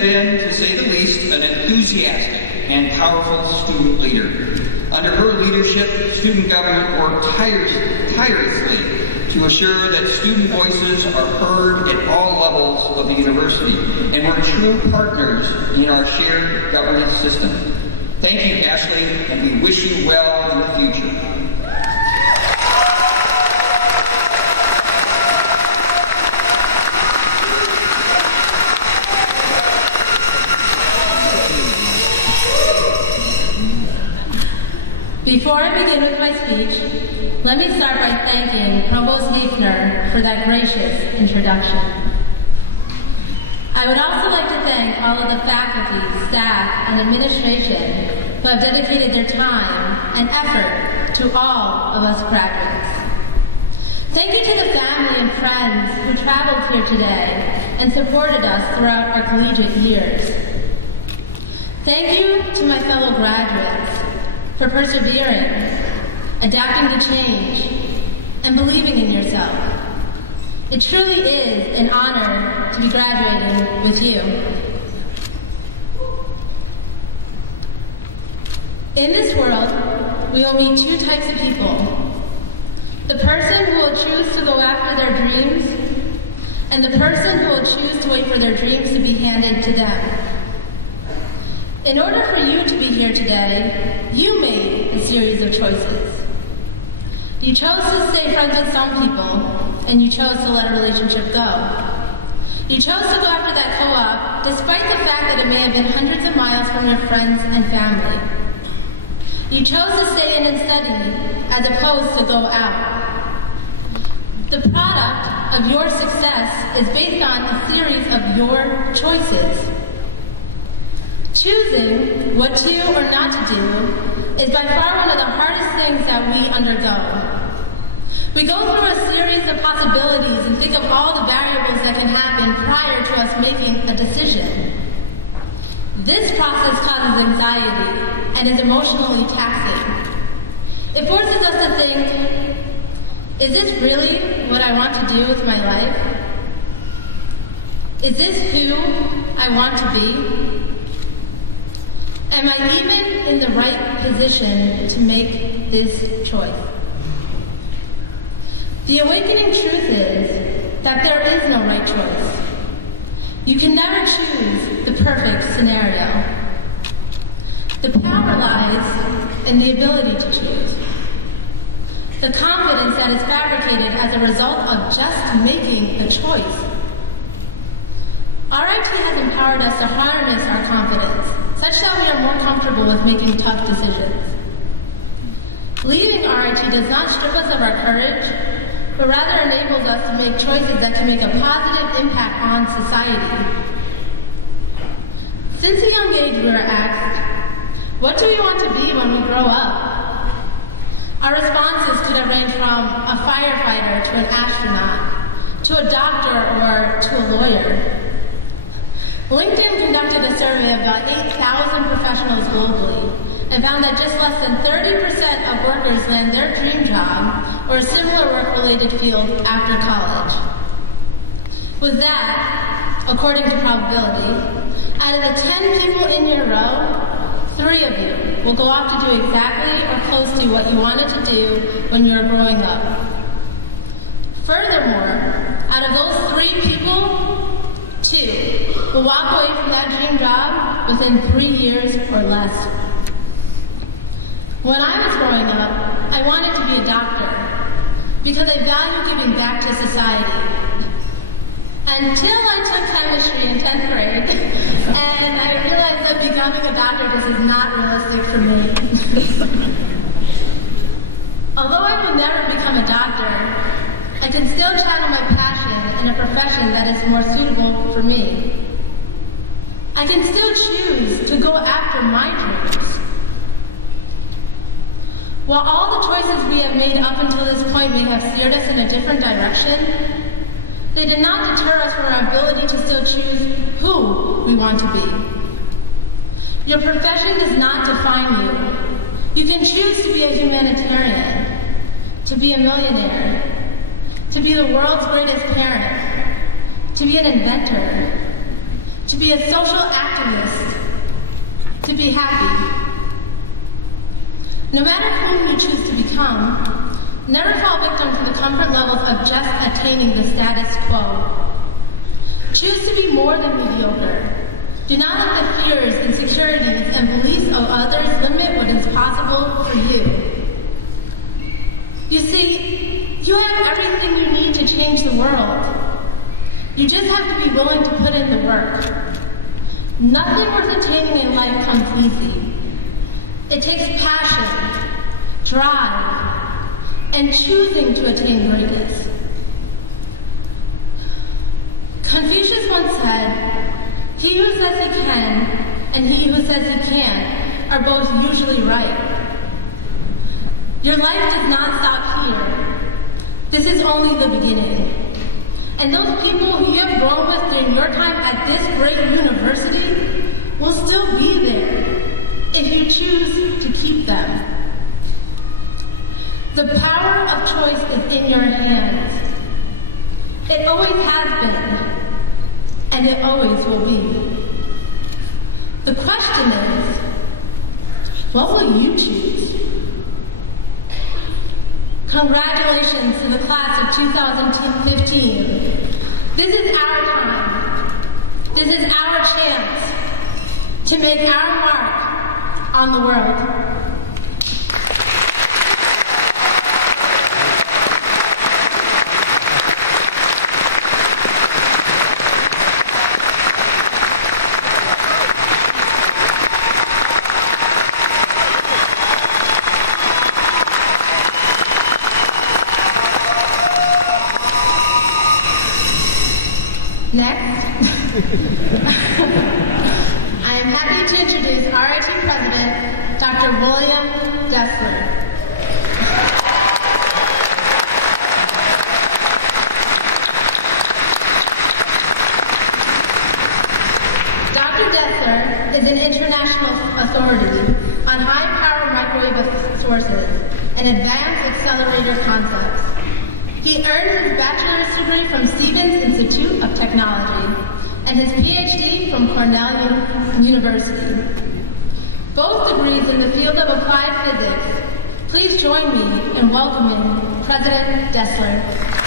been, to say the least, an enthusiastic and powerful student leader. Under her leadership, student government worked tirelessly to assure that student voices are heard at all levels of the university, and we're true partners in our shared governance system. Thank you, Ashley, and we wish you well in the future. Before I begin with my speech, let me start by thanking Provost Hafner for that gracious introduction. I would also like to thank all of the faculty, staff, and administration who have dedicated their time and effort to all of us graduates. Thank you to the family and friends who traveled here today and supported us throughout our collegiate years. Thank you to my fellow graduates for persevering, adapting to change, and believing in yourself. It truly is an honor to be graduating with you. In this world, we will meet two types of people. The person who will choose to go after their dreams, and the person who will choose to wait for their dreams to be handed to them. In order for you to be here today, you made a series of choices. You chose to stay friends with some people, and you chose to let a relationship go. You chose to go after that co-op, despite the fact that it may have been hundreds of miles from your friends and family. You chose to stay in and study, as opposed to go out. The product of your success is based on a series of your choices. Choosing what to or not to do is by far one of the hardest things that we undergo. We go through a series of possibilities and think of all the variables that can happen prior to us making a decision. This process causes anxiety and is emotionally taxing. It forces us to think, is this really what I want to do with my life? Is this who I want to be? Am I even in the right position to make this choice? The awakening truth is that there is no right choice. You can never choose the perfect scenario. The power lies in the ability to choose. The confidence that is fabricated as a result of just making a choice. RIT has empowered us to harness our confidence, such that we are more comfortable with making tough decisions. Leaving RIT does not strip us of our courage, but rather enables us to make choices that can make a positive impact on society. Since a young age, we were asked, what do we want to be when we grow up? Our responses could have ranged from a firefighter to an astronaut, to a doctor, or to a lawyer. LinkedIn conducted a survey of about 8,000 professionals globally and found that just less than 30% of workers land their dream job or a similar work-related field after college. With that, according to probability, out of the 10 people in your row, 3 of you will go off to do exactly or close to what you wanted to do when you were growing up. Furthermore, out of those 3 people, 2 will walk away from that dream job within 3 years or less. When I was growing up, I wanted to be a doctor because I value giving back to society. Until I took chemistry in 10th grade, and I realized that becoming a doctor just is not realistic for me. Although I will never become a doctor, I can still channel my passion in a profession that is more suitable for me. I can still choose to go after my dreams. While all the choices we have made up until this point may have steered us in a different direction, they did not deter us from our ability to still choose who we want to be. Your profession does not define you. You can choose to be a humanitarian, to be a millionaire, to be the world's greatest parent, to be an inventor, to be a social activist, to be happy. No matter whom you choose to become, never fall victim to the comfort levels of just attaining the status quo. Choose to be more than mediocre. Do not let the fears, insecurities, and beliefs of others limit what is possible for you. You see, you have everything you need to change the world. You just have to be willing to put in the work. Nothing worth attaining in life comes easy. It takes passion, drive, and choosing to attain greatness. Confucius once said, "He who says he can and he who says he can't are both usually right." Your life does not stop here. This is only the beginning. And those people who you have grown with during your time at this great university will still be there if you choose to keep them. The power of choice is in your hands. It always has been, and it always will be. The question is, what will you choose? Congratulations to the class of 2015. This is our time. This is our chance to make our mark on the world. Next, I am happy to introduce RIT President, Dr. William Dessler. Dr. Dessler is an international authority on high-power microwave sources and advanced accelerator concepts. He earned his bachelor's degree from Stevens Institute of Technology and his PhD from Cornell University. Both degrees in the field of applied physics. Please join me in welcoming President Dessler.